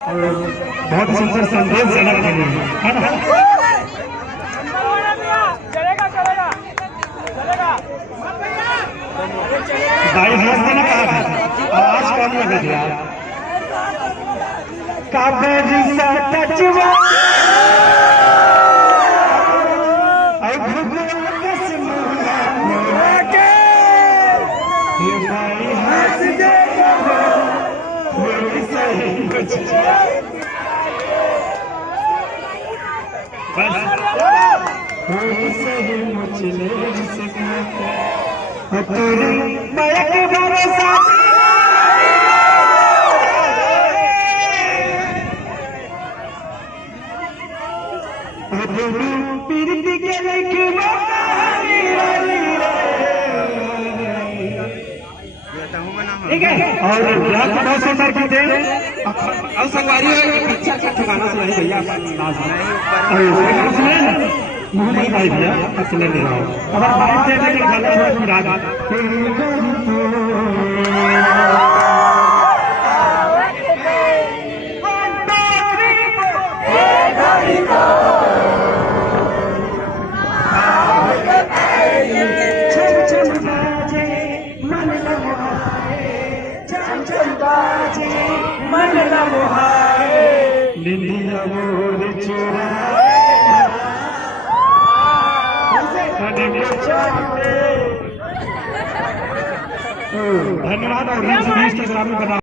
और बहुत सुंदर संदेश जनक बने है ना। भाई हंसने ना कहा था आवाज कम लगा दिया काबेरी सा टचवा ठीक है। और ब्याह को बहुत सुंदर की थे अब संगवारी अच्छा अच्छा ठिकाना सुनाई भैया मुंह नहीं भाई भैया असले ले रहा हूँ अगर बाइक से लेकर खाना छोड़ राजा मन न मोहाए निंदिया मोर चोरा धन्यवाद और इंस्टाग्राम में बना